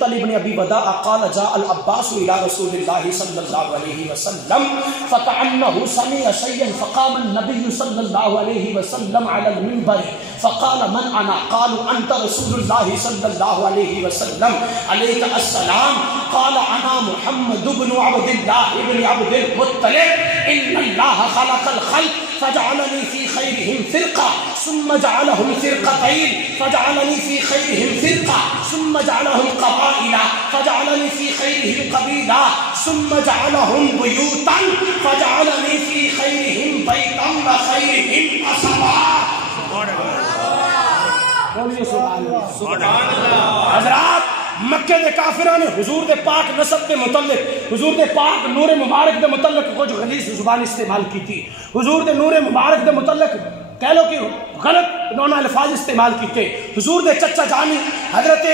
مطلب بن ابی وداع قال جاء العباس الى رسول الله صلی اللہ علیہ وسلم فكأنه سمع شيئا فقام النبي صلی اللہ علیہ وسلم على المنبر فقال من انا قالوا انت رسول الله صلی اللہ علیہ وسلم عليك السلام قال انا محمد بن عبد الله بن عبد المطلب ان الله خلق الخلق فجعلني في خيرهم فرقة ثم جعلهم فرقتين فجعلني في خيرهم فرقة ثم جعلهم قبائل فجعلني في خيرهم قبيلة ثم جعلهم بيوتا فجعلني في خيرهم بيتا وخيرهم أسرا. حضرات مکہ دے کافران حضور دے پاک نسب دے متعلق حضور دے پاک نور مبارک دے متعلق کچھ غلیظ زبان استعمال کی تھی. حضور دے نور مبارک دے متعلق کہہ لو کہ غلط انہوں نے الفاظ استعمال کیتے. حضور دے چچا جانی حضرت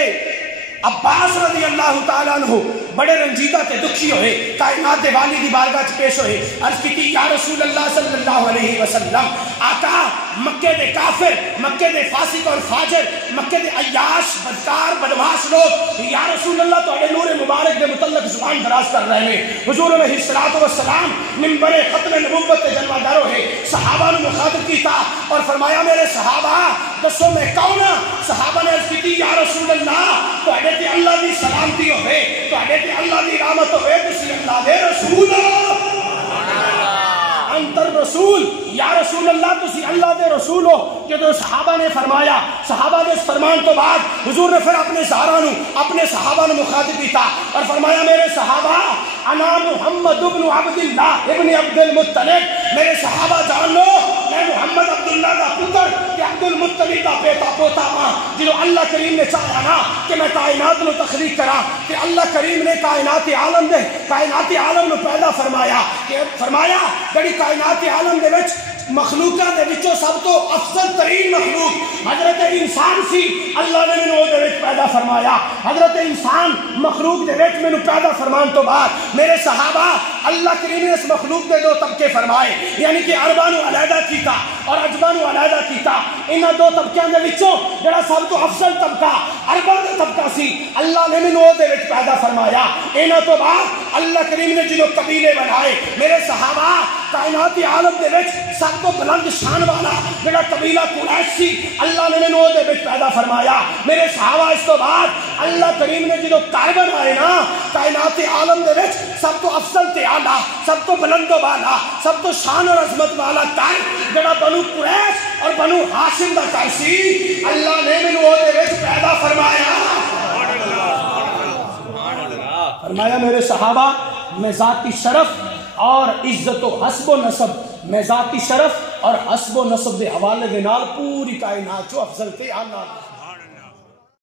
عباس رضی اللہ تعالیٰ عنہ بڑے رنجیدہ تے دکھی ہوئے کائنات دے والی دی بارگاہ چ پیش ہوئے عرض کی تھی یا رسول اللہ صلی اللہ علیہ وسلم آقا مکے دے کافر مکے دے فاسق اور فاجر مکے دے عیاش بدکار بدماش لوگ یا رسول اللہ تو اڑے نور مبارک دے متعلق زبان دراز کر رہے ہیں. حضور علیہ الصلوۃ والسلام منبر ختم نبوت تے جلوہ گر ہوئے صحابہ نو مخاطب کیتا اور فرمایا میرے صحابہ دسو میں کون ہاں. صحابہ نے عرض کی تھی یا رسول اللہ تو اڑے تے اللہ دی سلامتی ہوئے تو اڑے تے اللہ دی رحمت ہوئے تسی اللہ دے رسول انت الرسول یا رسول اللہ تسی اللہ دے رسول ہو. جو صحابہ نے فرمایا صحابہ نے اس فرمان تو بعد حضور نے پھر اپنے سہارانوں اپنے صحابہ نے مخاطب کیتا اور فرمایا میرے صحابہ انا محمد ابن عبد اللہ ابن عبد المطلب میرے صحابہ جان لو میں محمد عبداللہ کا پتر کہ عبد المطلب کا بیٹا پوتا ماں جنہوں اللہ کریم نے چاہا نا کہ میں کائنات نو تخلیق کرا کہ اللہ کریم نے کائنات عالم دے کائنات عالم نو پیدا فرمایا کہ فرمایا بڑی کائنات عالم دے وچ مخلوقات دے وچوں سب تو افضل ترین مخلوق حضرت انسان سی اللہ نے مینوں دے وچ پیدا فرمایا. حضرت انسان مخلوق دے وچ مینوں پیدا فرمان تو بعد میرے صحابہ اللہ کریم نے اس مخلوق دے دو طبقے فرمائے یعنی کہ عرباں نو علیحدہ کیتا اور عجماں نو علیحدہ کیتا. انہاں دو طبقیاں دے وچوں جڑا سب تو افضل طبقہ عرباں دا طبقہ سی اللہ نے مینوں دے وچ پیدا فرمایا. انہاں تو بعد اللہ کریم نے جدوں قبیلے بنائے میرے صحابہ کائنات عالم دے وچ سب تو بلند شان والا جڑا قبیلہ قریش سی اللہ نے مینوں دے وچ پیدا فرمایا. میرے صحابہ اس تو بعد اللہ کریم نے جدوں گھر بنائے نا کائنات عالم دے وچ سب تو افضل تے اعلیٰ سب تو بلند و بالا سب تو شان اور عظمت والا گھر جڑا بنو قریش اور بنو ہاشم دا گھر سی اللہ نے مینوں دے وچ پیدا فرمایا. فرمایا میرے صحابہ میں ذاتی شرف اور عزت و حسب و نسب میں ذاتی شرف اور حسب و نسب دے حوالے دے نال پوری کائنات جو افضل تے اعلیٰ